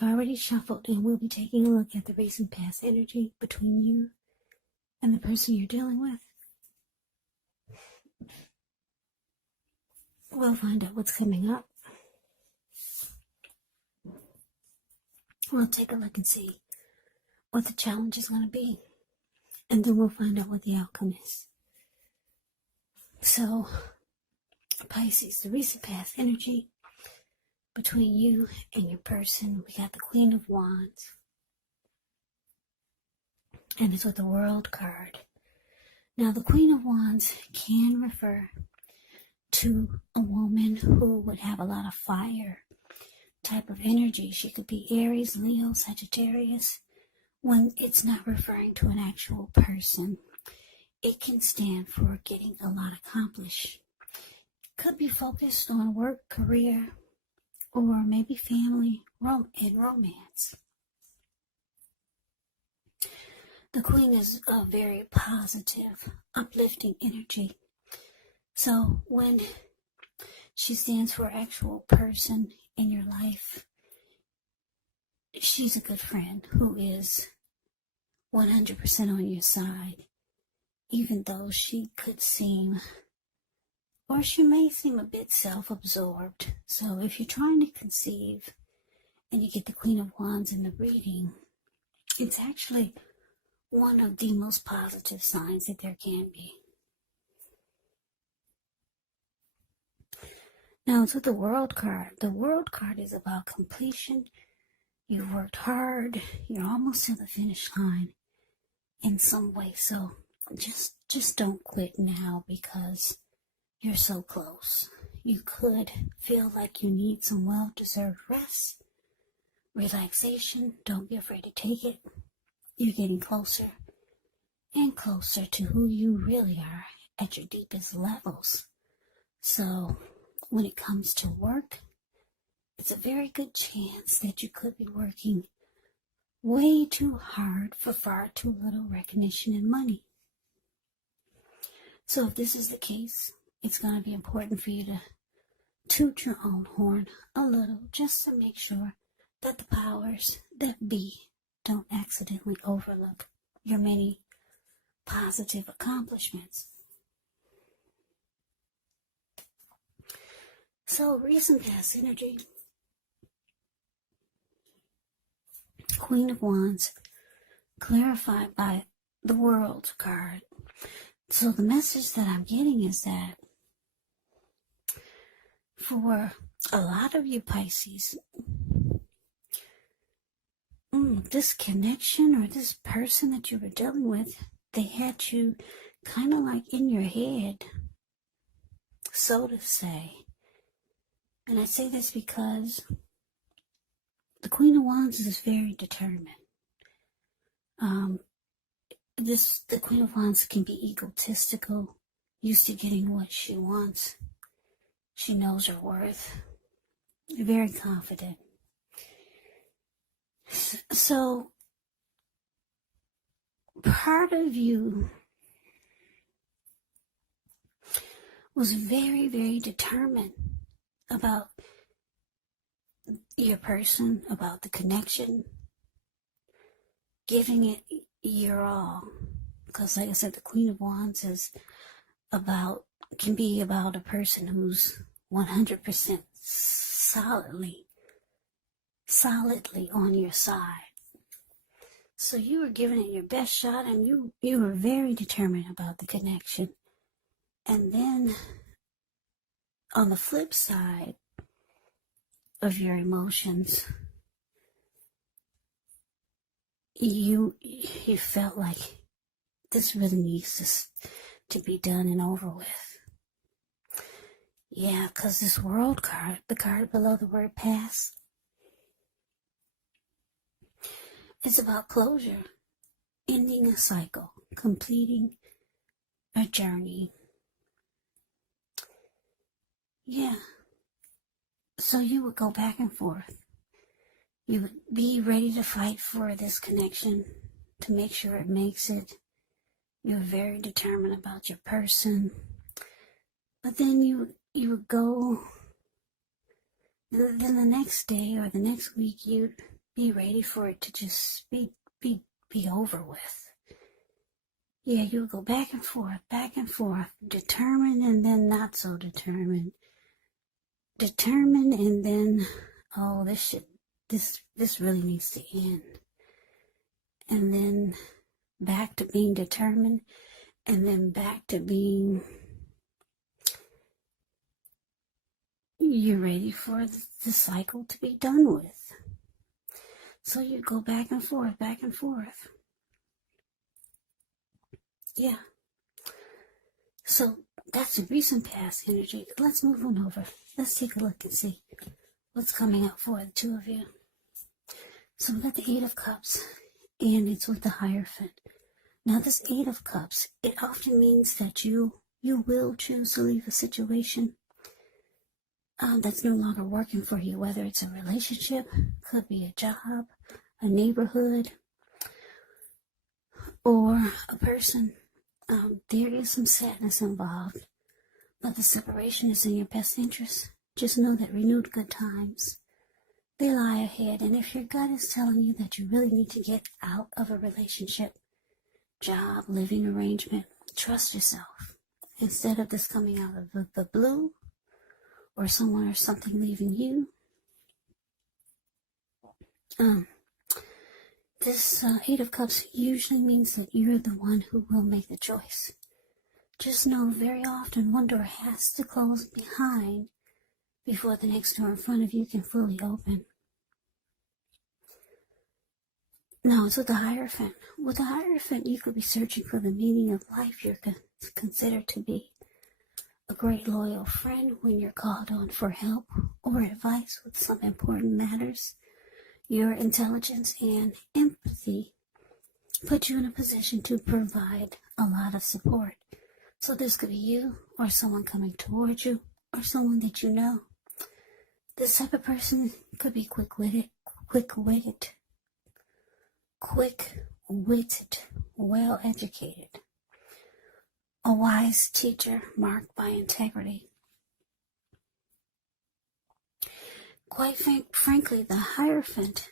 I've already shuffled, and we'll be taking a look at the recent past energy between you and the person you're dealing with. We'll find out what's coming up. We'll take a look and see what the challenge is going to be. And then we'll find out what the outcome is. So, Pisces, the recent past energy between you and your person. We got the Queen of Wands. And it's with the World card. Now, the Queen of Wands can refer to a woman who would have a lot of fire type of energy. She could be Aries, Leo, Sagittarius. When it's not referring to an actual person, it can stand for getting a lot accomplished. Could be focused on work, career, or maybe family and romance. The Queen is a very positive, uplifting energy. So when she stands for an actual person in your life, she's a good friend who is 100% on your side, even though she could seem, or she may seem a bit self-absorbed. So if you're trying to conceive and you get the Queen of Wands in the reading, it's actually one of the most positive signs that there can be. Now it's with the World card. The World card is about completion. You've worked hard. You're almost to the finish line in some way. So just don't quit now because you're so close. You could feel like you need some well-deserved rest, relaxation. Don't be afraid to take it. You're getting closer and closer to who you really are at your deepest levels. So when it comes to work, it's a very good chance that you could be working way too hard for far too little recognition and money. So if this is the case, it's going to be important for you to toot your own horn a little just to make sure that the powers that be don't accidentally overlook your many positive accomplishments. So, recent past energy. Queen of Wands, clarified by the World card. So the message that I'm getting is that for a lot of you Pisces, this connection or this person that you were dealing with, they had you kind of like in your head, so to say. And I say this because the Queen of Wands is very determined. The Queen of Wands can be egotistical, used to getting what she wants. She knows her worth. Very confident. So, part of you was very, very determined about your person, about the connection, giving it your all. Because like I said, the Queen of Wands can be about a person who's 100% solidly on your side. So you were giving it your best shot, and you were very determined about the connection. And then on the flip side of your emotions, you felt like this really needs to be done and over with. Yeah, because this World card, the card below the word past, it's about closure, ending a cycle, completing a journey. Yeah. So you would go back and forth. You would be ready to fight for this connection, to make sure it makes it. You're very determined about your person. But then you would go, then the next day or the next week, you'd be ready for it to just be over with. Yeah, you'll go back and forth, determined and then not so determined. Determined and then, oh, this really needs to end. And then back to being determined, and then back to being, you're ready for the cycle to be done with. So you go back and forth. Yeah. So that's the recent past energy. Let's move on over. Let's take a look and see what's coming up for the two of you. So we got the Eight of Cups, and it's with the Hierophant. Now this Eight of Cups, it often means that you will choose to leave a situation that's no longer working for you, whether it's a relationship, could be a job, a neighborhood, or a person. There is some sadness involved, but the separation is in your best interest. Just know that renewed good times, they lie ahead, and if your gut is telling you that you really need to get out of a relationship, job, living arrangement, trust yourself. Instead of this coming out of the blue, or someone or something leaving you, this Eight of Cups usually means that you're the one who will make the choice. Just know very often one door has to close behind before the next door in front of you can fully open. Now it's with the Hierophant. With the Hierophant, you could be searching for the meaning of life. You're considered to be a great loyal friend when you're called on for help or advice with some important matters. Your intelligence and empathy put you in a position to provide a lot of support. So this could be you or someone coming towards you or someone that you know. This type of person could be quick-witted, well-educated, a wise teacher marked by integrity. Quite frankly, the Hierophant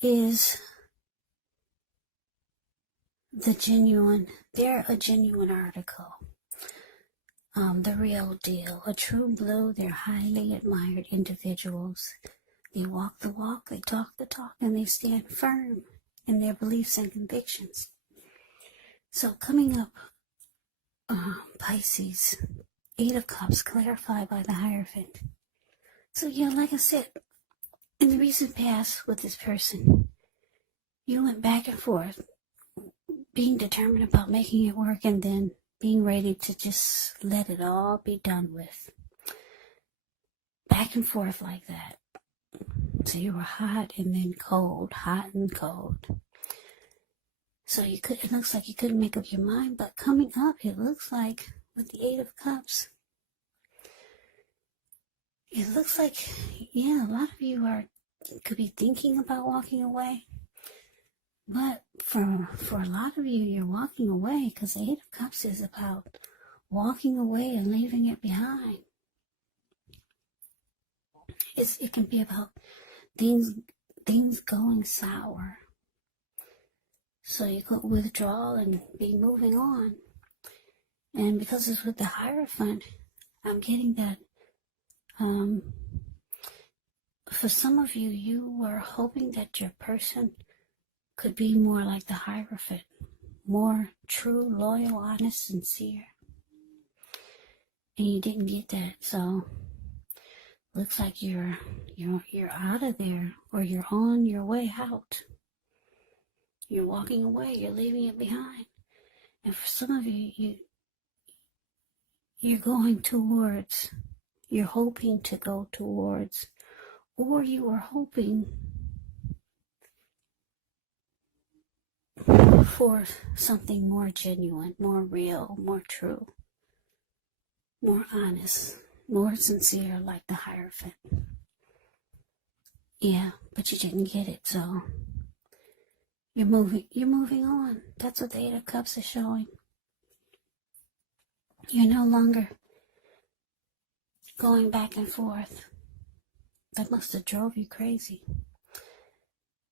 is they're a genuine article, the real deal, a true blue. They're highly admired individuals. They walk the walk, they talk the talk, and they stand firm in their beliefs and convictions. So coming up, Pisces, Eight of Cups, clarified by the Hierophant. So yeah, like I said, in the recent past with this person, you went back and forth, being determined about making it work and then being ready to just let it all be done with. Back and forth like that. So you were hot and then cold, hot and cold. So it looks like you couldn't make up your mind, but coming up, it looks like with the Eight of Cups, it looks like, yeah, a lot of you could be thinking about walking away. But for a lot of you, you're walking away because the Eight of Cups is about walking away and leaving it behind. It can be about things going sour. So you could withdraw and be moving on. And because it's with the Hierophant, I'm getting that for some of you, you were hoping that your person could be more like the Hierophant, more true, loyal, honest, sincere. And you didn't get that, so looks like you're out of there, or you're on your way out. You're walking away, you're leaving it behind. And for some of you, you're going towards, you're hoping to go towards, or you are hoping for something more genuine, more real, more true, more honest, more sincere, like the Hierophant. Yeah, but you didn't get it, so you're moving on. That's what the Eight of Cups is showing. You're no longer going back and forth. That must have drove you crazy.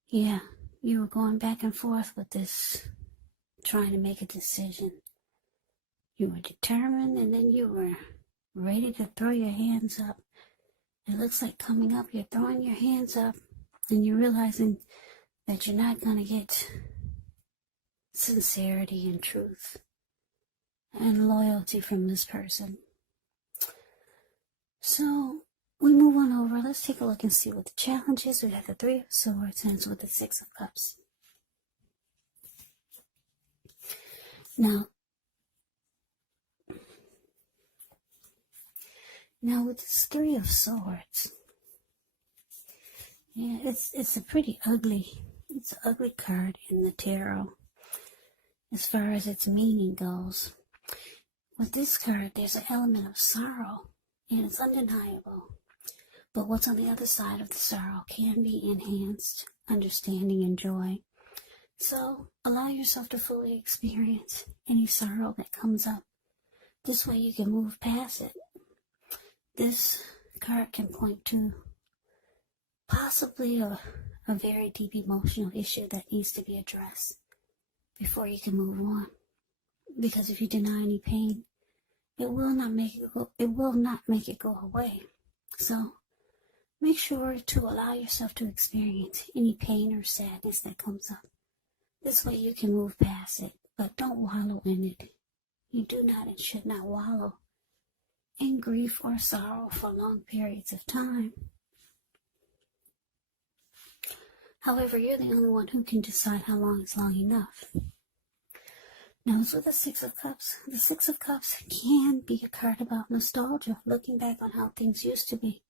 Yeah, you were going back and forth with this, trying to make a decision. You were determined, and then you were ready to throw your hands up. It looks like coming up, you're throwing your hands up, and you're realizing that you're not going to get sincerity and truth and loyalty from this person. So we move on over. Let's take a look and see what the challenge is. We have the Three of Swords, and it's with the Six of Cups. Now with this Three of Swords, yeah, it's a pretty ugly, it's an ugly card in the tarot as far as its meaning goes. With this card, there's an element of sorrow, and it's undeniable. But what's on the other side of the sorrow can be enhanced understanding and joy. So allow yourself to fully experience any sorrow that comes up. This way you can move past it. This card can point to possibly a very deep emotional issue that needs to be addressed before you can move on. Because if you deny any pain, it will not make it go away. So make sure to allow yourself to experience any pain or sadness that comes up. This way you can move past it, but don't wallow in it. You do not and should not wallow in grief or sorrow for long periods of time. However, you're the only one who can decide how long is long enough. Now, it's with the Six of Cups. The Six of Cups can be a card about nostalgia, looking back on how things used to be.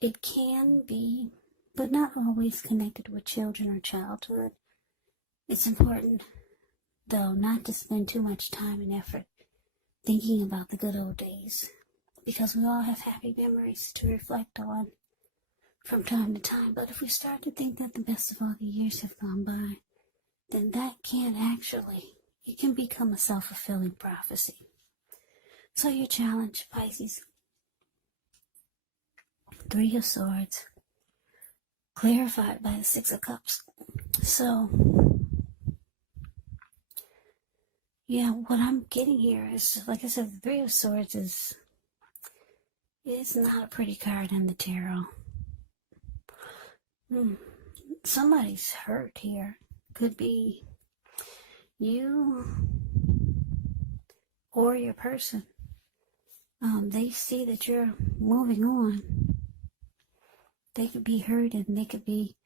It can be, but not always connected with children or childhood. It's important, though, not to spend too much time and effort thinking about the good old days, because we all have happy memories to reflect on from time to time. But if we start to think that the best of all the years have gone by, then that it can become a self-fulfilling prophecy. So your challenge, Pisces, Three of Swords, clarified by the Six of Cups. So, yeah, what I'm getting here is, like I said, the Three of Swords is not a pretty card in the tarot. Somebody's hurt here. Could be you or your person. They see that you're moving on. They could be hurt, and they could be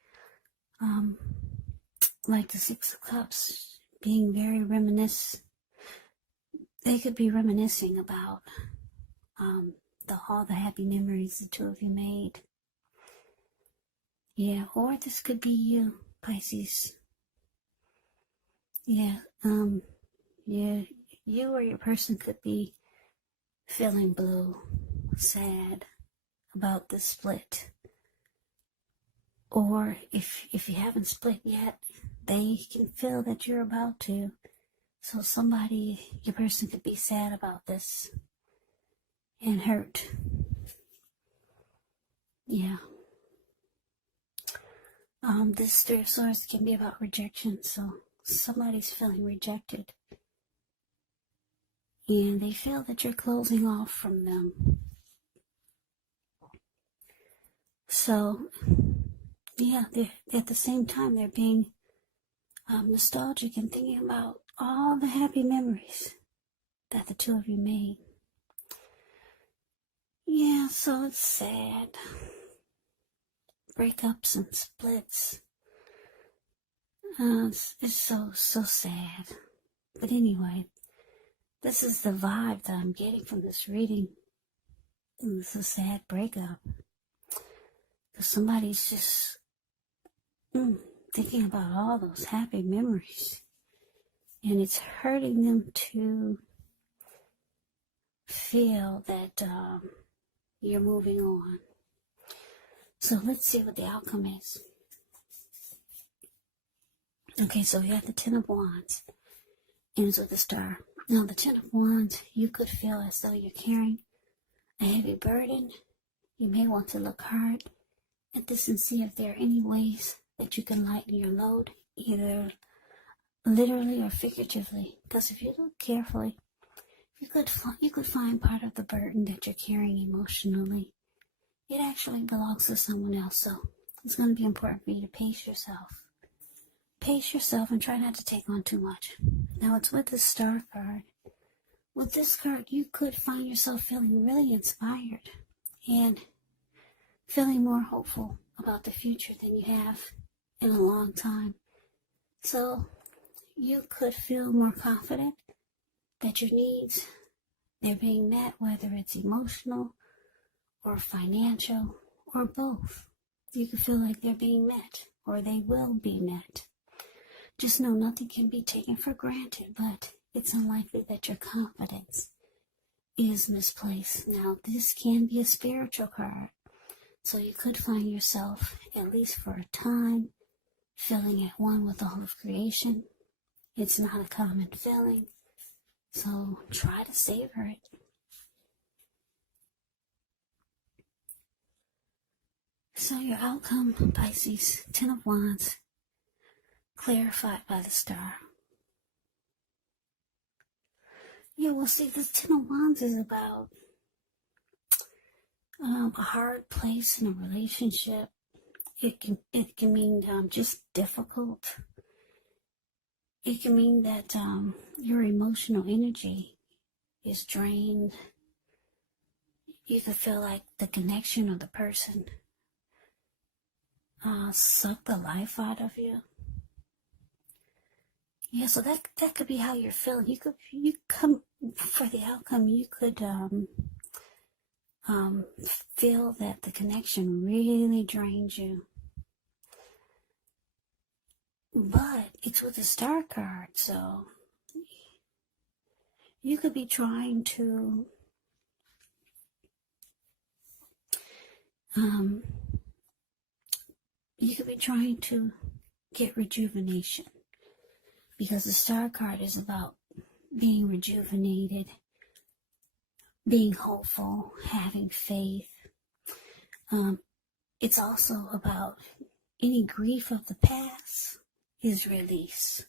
like the Six of Cups, being very They could be reminiscing about all the happy memories the two of you made. Yeah, or this could be you, Pisces. Yeah, you or your person could be feeling blue, sad about the split. Or if you haven't split yet, they can feel that you're about to. So your person could be sad about this and hurt. Yeah. This Three of Swords can be about rejection. So somebody's feeling rejected, and they feel that you're closing off from them. So, yeah, at the same time, they're being nostalgic and thinking about all the happy memories that the two of you made. Yeah, so it's sad. Breakups and splits. It's so sad. But anyway, this is the vibe that I'm getting from this reading. It's a sad breakup. Because somebody's just thinking about all those happy memories. And it's hurting them to feel that you're moving on. So let's see what the outcome is. Okay, so we have the Ten of Wands. Ends with a star. Now, the Ten of Wands, you could feel as though you're carrying a heavy burden. You may want to look hard at this and see if there are any ways that you can lighten your load, either literally or figuratively. Because if you look carefully, you could find part of the burden that you're carrying emotionally. It actually belongs to someone else, so it's going to be important for you to pace yourself. Pace yourself and try not to take on too much. Now it's with the Star card. With this card, you could find yourself feeling really inspired and feeling more hopeful about the future than you have in a long time. So you could feel more confident that your needs, they're being met, whether it's emotional or financial or both. You could feel like they're being met or they will be met. Just know nothing can be taken for granted, but it's unlikely that your confidence is misplaced. Now, this can be a spiritual card, so you could find yourself, at least for a time, feeling at one with all of creation. It's not a common feeling, so try to savor it. So your outcome, Pisces, 10 of Wands, clarified by the Star. Yeah, well, see, the 10 of Wands is about a hard place in a relationship. It can mean just difficult. It can mean that your emotional energy is drained. You could feel like the connection of the person suck the life out of you. Yeah, so that could be how you're feeling. You come for the outcome. You could feel that the connection really drains you. But it's with the Star card, so you could be trying to get rejuvenation, because the Star card is about being rejuvenated, being hopeful, having faith. It's also about any grief of the past is released.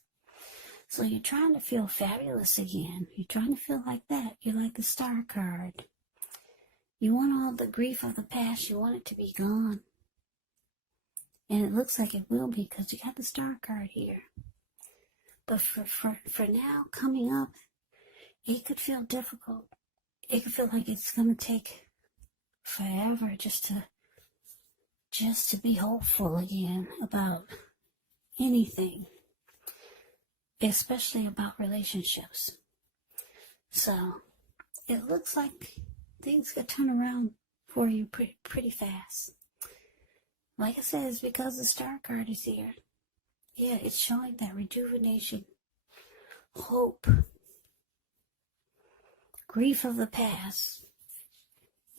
So you're trying to feel fabulous again. You're trying to feel like that. You're like the Star card. You want all the grief of the past. You want it to be gone. And it looks like it will be, because you got the Star card here. But for now, coming up, it could feel difficult. It could feel like it's going to take forever just to be hopeful again about anything, especially about relationships. So it looks like things could turn around for you pretty fast. Like I said, it's because the Star card is here. Yeah, it's showing that rejuvenation, hope, grief of the past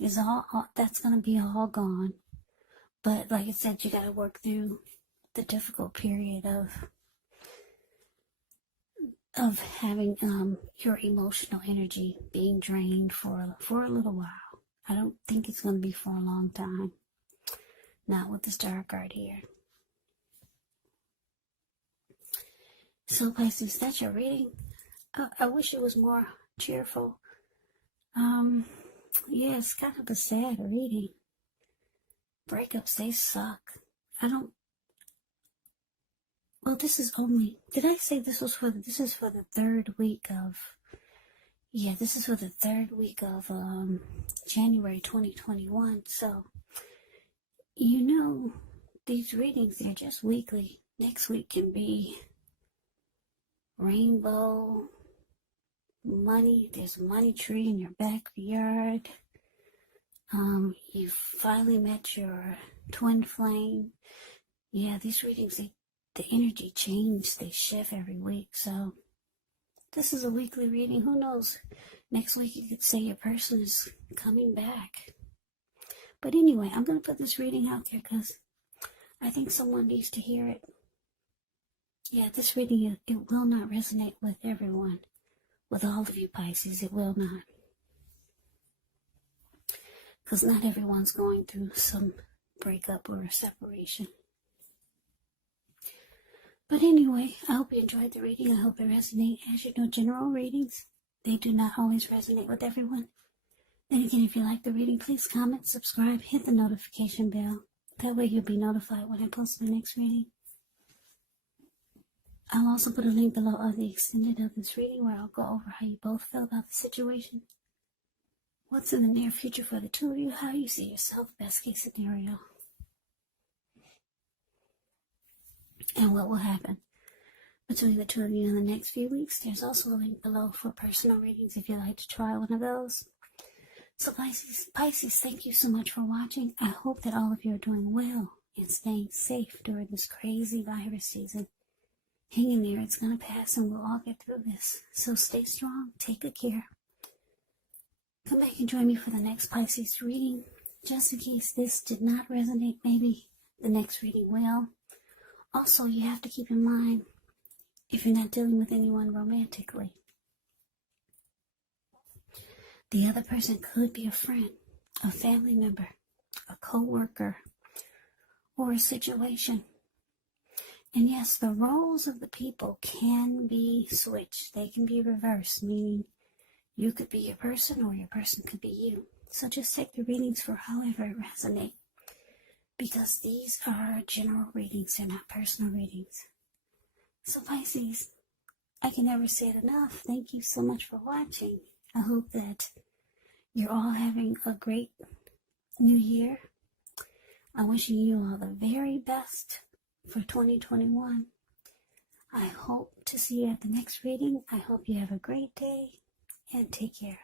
is all that's going to be all gone. But like I said, you got to work through the difficult period of having your emotional energy being drained for a little while. I don't think it's going to be for a long time. Not with the Star card here. So Pisces, that's your reading. I wish it was more cheerful. Yeah, it's kind of a sad reading. Breakups, they suck. Well, this is only, did I say this is for the third week of, this is for the third week of January 2021. So, these readings, they're just weekly. Next week can be rainbow, money. There's a money tree in your backyard. You finally met your twin flame. Yeah, these readings, the energy change, they shift every week. So this is a weekly reading. Who knows? Next week you could say your person is coming back. But anyway, I'm going to put this reading out there because I think someone needs to hear it. Yeah, this reading, it will not resonate with everyone. With all of you Pisces, it will not. Because not everyone's going through some breakup or a separation. But anyway, I hope you enjoyed the reading. I hope it resonated. As you know, general readings, they do not always resonate with everyone. Then again, if you like the reading, please comment, subscribe, hit the notification bell. That way you'll be notified when I post my next reading. I'll also put a link below of the extended of this reading where I'll go over how you both feel about the situation. What's in the near future for the two of you, how you see yourself, best case scenario. And what will happen between the two of you in the next few weeks. There's also a link below for personal readings if you'd like to try one of those. So Pisces, thank you so much for watching. I hope that all of you are doing well and staying safe during this crazy virus season. Hang in there, it's going to pass and we'll all get through this. So stay strong, take good care. Come back and join me for the next Pisces reading. Just in case this did not resonate, maybe the next reading will. Also, you have to keep in mind, if you're not dealing with anyone romantically, the other person could be a friend, a family member, a co-worker, or a situation. And yes, the roles of the people can be switched. They can be reversed, meaning you could be your person or your person could be you. So just take the readings for however it resonates, because these are general readings, they're not personal readings. So Pisces, I can never say it enough. Thank you so much for watching. I hope that you're all having a great new year. I'm wishing you all the very best for 2021. I hope to see you at the next reading. I hope you have a great day and take care.